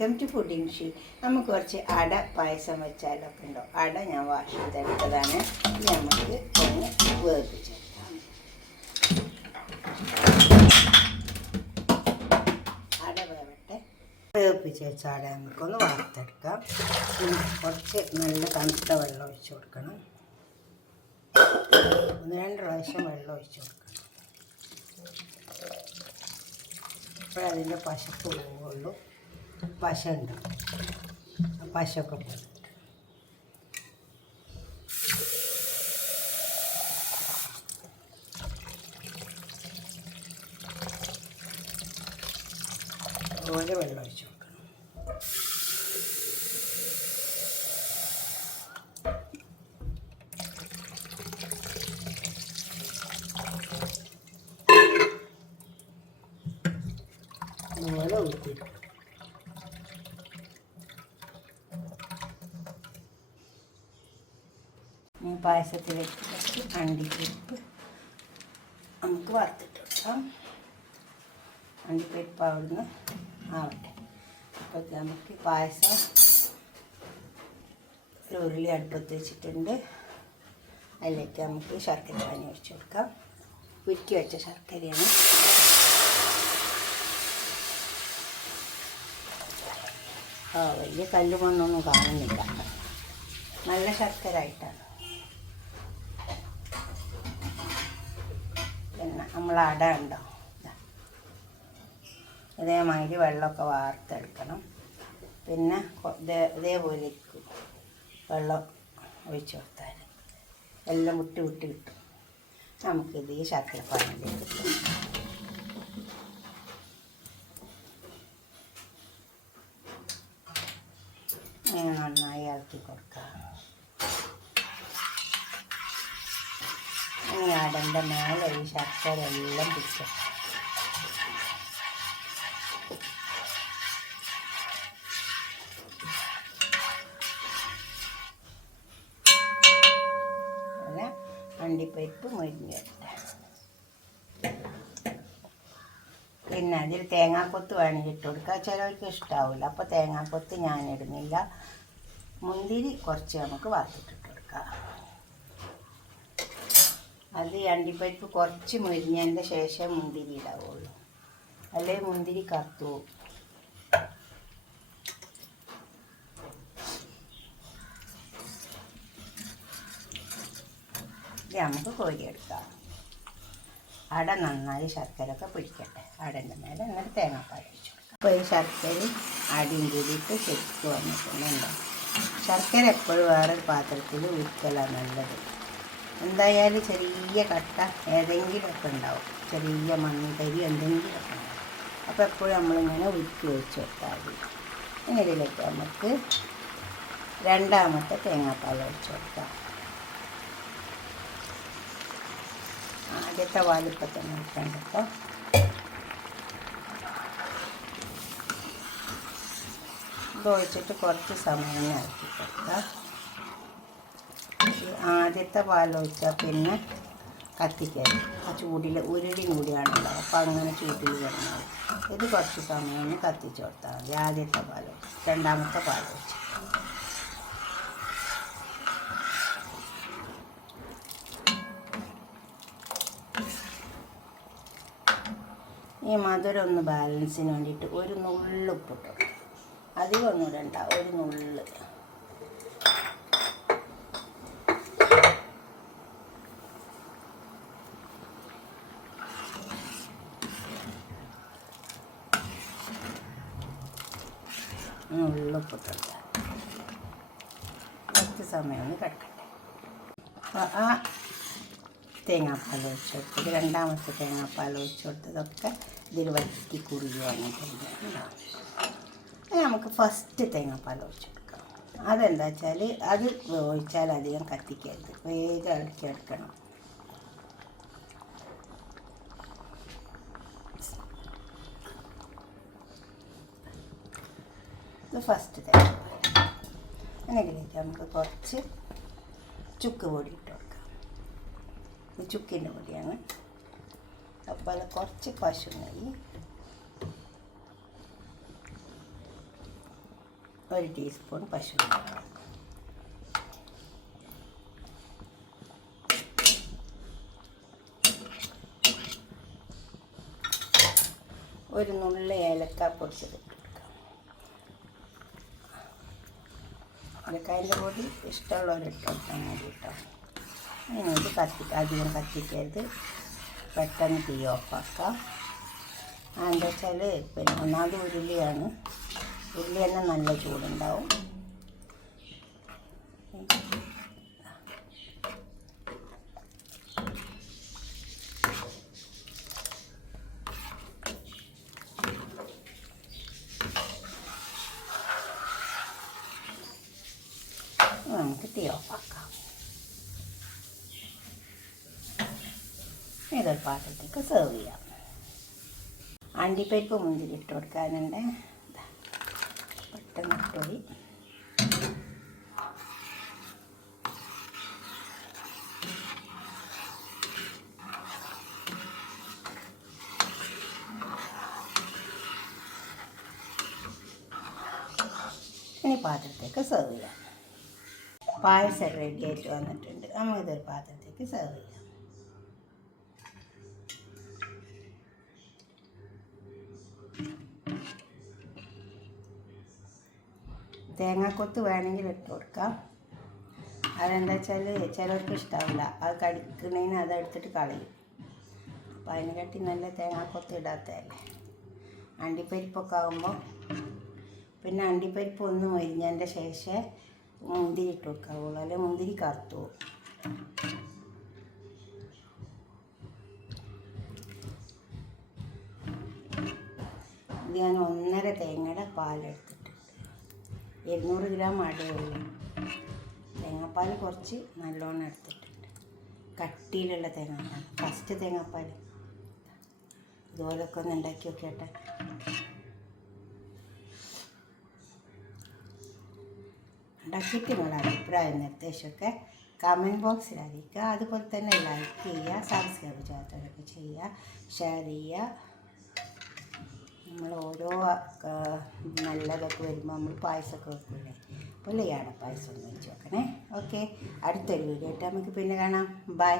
Welcome to fooding she. നമുക്ക് കുറച്ച് അട പായസം വെച്ചാലൊക്കെ ഉണ്ടോ? അട ഞാൻ വാഷ് ചെയ്തെടുത്തതാണ്. നമുക്ക് ഒന്ന് വേവിച്ചെടുക്കാം. അട വേവട്ടെ. വേവിച്ച് വെച്ച അട നമുക്കൊന്ന് വറുത്തെടുക്കാം. കുറച്ച് നല്ല തണുത്ത വെള്ളം ഒഴിച്ച് കൊടുക്കണം. 1-2 പ്രാവശ്യം വെള്ളം ഒഴിച്ച് കൊടുക്കണം. അപ്പോഴതിൻ്റെ പശപ്പ് പോവുള്ളൂ. പശ ഉണ്ട്, പശയൊക്കെ പോയി. അതുപോലെ വെള്ളം ഒഴിച്ച് കൊടുക്കണം. അതുപോലെ ഊറ്റിയിടും. പായസത്തിലേക്ക് അണ്ടിപ്പരിപ്പ് നമുക്ക് വറുത്തിട്ട് കൊടുക്കാം. അണ്ടിപ്പരിപ്പ് അവിടുന്ന് ആവട്ടെ. അപ്പോൾ നമുക്ക് പായസം ഒരു ഉരുളി അടുപ്പത്ത് വെച്ചിട്ടുണ്ട്. അതിലേക്ക് നമുക്ക് ശർക്കര പാനി ഒഴിച്ച് കൊടുക്കാം. ഉരുക്കി വെച്ച ശർക്കരയാണ്. വലിയ കല്ലുമണ്ണൊന്നും കാണുന്നില്ല, നല്ല ശർക്കര ആയിട്ടാണ്. പിന്നെ നമ്മൾ അട ഉണ്ടോ, ഇതേമാതിരി വെള്ളമൊക്കെ വാർത്തെടുക്കണം. പിന്നെ ഇതേപോലെ ഇരിക്കും വെള്ളം ഒഴിച്ച് കൊടുത്താൽ എല്ലാം വിട്ട് വിട്ട് കിട്ടും. നമുക്കിത് ഈ ശർക്കര പാനിലേക്ക് ഇട്ട് ഇങ്ങനെ നന്നായി ഇളക്കി കൊടുക്കുക. ഈ അടൻ്റെ മേലെ ഈ ശർക്കര എല്ലാം പിടിക്കും. അങ്ങനെ അണ്ടിപ്പരിപ്പ് മൊരിഞ്ഞിട്ട് പിന്നെ അതിൽ തേങ്ങാക്കൊത്ത് വേണമെങ്കിൽ ഇട്ട് കൊടുക്കുക. ചിലവർക്ക് ഇഷ്ടാവില്ല, അപ്പോൾ തേങ്ങാക്കൊത്ത് ഞാനിടുന്നില്ല. മുന്തിരി കുറച്ച് നമുക്ക് വറുത്തിട്ടിട്ട് കൊടുക്കാം. അത് അണ്ടിപ്പരിപ്പ് കുറച്ച് മുരിഞ്ഞതിൻ്റെ ശേഷം മുന്തിരി ഇടാവുള്ളൂ, അല്ലെങ്കിൽ മുന്തിരി കറുത്തു പോകും. ഇത് നമുക്ക് കോരിയെടുക്കാം. അട നന്നായി ശർക്കരയൊക്കെ പിടിക്കട്ടെ അടൻ്റെ മേലെ. എന്നിട്ട് തേങ്ങാപ്പാൽ ഒഴിച്ചു കൊടുക്കാം. അപ്പോൾ ഈ ശർക്കരയും അടിയും കൂടിയിട്ട് ശരിക്ക് വന്നിട്ടുണ്ടോ. ശർക്കര എപ്പോഴും വേറൊരു പാത്രത്തിൽ ഉരുക്കലാണ് നല്ലത്. എന്തായാലും ചെറിയ കട്ട ഏതെങ്കിലുമൊക്കെ ഉണ്ടാവും, ചെറിയ മണ്ണിക്കരി എന്തെങ്കിലുമൊക്കെ ഉണ്ടാവും. അപ്പോൾ എപ്പോഴും നമ്മളിങ്ങനെ ഉരുക്കി ഒഴിച്ച് കൊടുത്താൽ മതി. ഇനി ഇതിലേക്ക് നമുക്ക് രണ്ടാമത്തെ തേങ്ങാപ്പാൽ ഒഴിച്ച് കൊടുക്കാം. ആദ്യത്തെ പാലിപ്പം തന്നെ വെക്കേണ്ടപ്പോൾ ഇത് ഒഴിച്ചിട്ട് കുറച്ച് സമയം ഇറക്കി കൊടുക്കാം. ആദ്യത്തെ പാലൊഴിച്ചാൽ പിന്നെ കത്തിക്കരുത്. ആ ചൂടിൽ ഉരുടി കൂടിയാണല്ലോ, അപ്പോൾ അങ്ങനെ ചൂടിൽ കിടന്നാൽ ഇത് കുറച്ച് സമയം ഒന്ന് കത്തിച്ച് കൊടുത്താൽ മതി. ആദ്യത്തെ പാലൊഴിച്ച് രണ്ടാമത്തെ പാലൊഴിച്ച് ഈ മധുരം ഒന്ന് ബാലൻസിന് വേണ്ടിയിട്ട് ഒരു നുള്ളുപ്പിട്ടു, അധികം ഒന്നും ഇടണ്ട, ഒരു നുള്ള്. നുള്ളുപ്പിട്ടുണ്ട്. കുറച്ച് സമയം ഒന്ന് കിടക്കട്ടെ. ആ തേങ്ങാപ്പാൽ ഒഴിച്ച് കൊടുത്തത്, രണ്ടാമത്തെ തേങ്ങാപ്പാൽ ഒഴിച്ച് കൊടുത്തതൊക്കെ ഇതിൽ വറ്റി കുറുകി വന്നിട്ടുണ്ട്. നമുക്ക് ഫസ്റ്റ് തേങ്ങാപ്പാൽ ഒഴിച്ച് കൊടുക്കാം. അതെന്താ വെച്ചാൽ അത് ഒഴിച്ചാൽ അധികം കത്തിക്കരുത്, വേഗം ഇളക്കിയെടുക്കണം. ഇത് ഫസ്റ്റ് തേങ്ങാപ്പാൽ. അതിലേക്ക് നമുക്ക് കുറച്ച് ചുക്ക് പൊടി ഇട്ട് കൊടുക്കാം. ഇത് ചുക്കിൻ്റെ പൊടിയാണ്. അപ്പോൾ അത് കുറച്ച് പശു നെയ്യ്, 1 ടീസ്പൂൺ പശുവെള്ളം, ഒരു നുള്ളി ഏലക്ക പൊടിച്ചത് ഇട്ടെടുക്കാം. ഏലക്കായൻ്റെ പൊടി ഇഷ്ടമുള്ളവരിട്ട് കൊടുത്താൽ മതി കേട്ടോ. ഇനി ഇത് അധികം കത്തിക്കരുത്, പെട്ടെന്ന് തീ ഓഫാക്കാം. എന്താ വെച്ചാൽ പിന്നെ ഒന്നാമത് ഉരുളിയാണ്, ഉരുളി തന്നെ നല്ല ചൂടുണ്ടാവും. നമുക്ക് തീ ഓഫാക്കാം. ഇതൊരു പാത്രത്തേക്ക് സെർവ് ചെയ്യാം. അണ്ടിപ്പരിപ്പ് മുന്തിരി ഇട്ട് കൊടുക്കാനുണ്ട്, പെട്ടെന്ന് ഇട്ടുപോയി. ഇനി പാത്രത്തേക്ക് സെർവ് ചെയ്യാം. പായസം റെഡി ആയിട്ട് വന്നിട്ടുണ്ട്. നമുക്കിതൊരു പാത്രത്തേക്ക് സെർവ് ചെയ്യാം. തേങ്ങാക്കൊത്ത് വേണമെങ്കിൽ ഇട്ട് കൊടുക്കാം. അതെന്താ വെച്ചാൽ ചിലർക്ക് ഇഷ്ടാവില്ല, അത് കടിക്കുന്നതിന് അതെടുത്തിട്ട് കളയും. അപ്പോൾ അതിനെ കാട്ടി നല്ല തേങ്ങാക്കൊത്ത് ഇടാത്തതല്ലേ. അണ്ടിപ്പരിപ്പൊക്കെ ആകുമ്പോൾ പിന്നെ അണ്ടിപ്പരിപ്പ് ഒന്ന് മൊരിഞ്ഞതിൻ്റെ ശേഷം മുന്തിരി ഇട്ട് കൊടുക്കാവുള്ളൂ, അല്ലെങ്കിൽ മുന്തിരി കറുത്തു പോകും. ഇത് ഞാൻ 1.5 തേങ്ങയുടെ പാലെടുത്തിട്ടുണ്ട്. 200 ഗ്രാം അടയുള്ളൂ. തേങ്ങാപ്പാൽ കുറച്ച് നല്ലോണം എടുത്തിട്ടുണ്ട്, കട്ടിയിലുള്ള തേങ്ങാപ്പാൽ. ഫസ്റ്റ് തേങ്ങാപ്പാൽ ഇതുപോലൊക്കെ ഒന്ന് ഉണ്ടാക്കി നോക്കിയാട്ടെ. ഉണ്ടാക്കിയിട്ട് നിങ്ങളുടെ അഭിപ്രായം നിർദ്ദേശമൊക്കെ കമൻറ്റ് ബോക്സിൽ അറിയിക്കുക. അതുപോലെ തന്നെ ലൈക്ക് ചെയ്യുക, സബ്സ്ക്രൈബ് ചെയ്യാത്തവരൊക്കെ ചെയ്യുക, ഷെയർ ചെയ്യുക. നമ്മൾ ഓരോ നല്ലതൊക്കെ വരുമ്പോൾ നമ്മൾ പായസമൊക്കെ വെക്കില്ലേ, പുള്ളിയാണ് പായസം ഒന്ന് വെച്ച് വെക്കണേ. ഓക്കെ, അടുത്തൊരു വീഡിയോ ആയിട്ട് നമുക്ക് പിന്നെ കാണാം. ബൈ.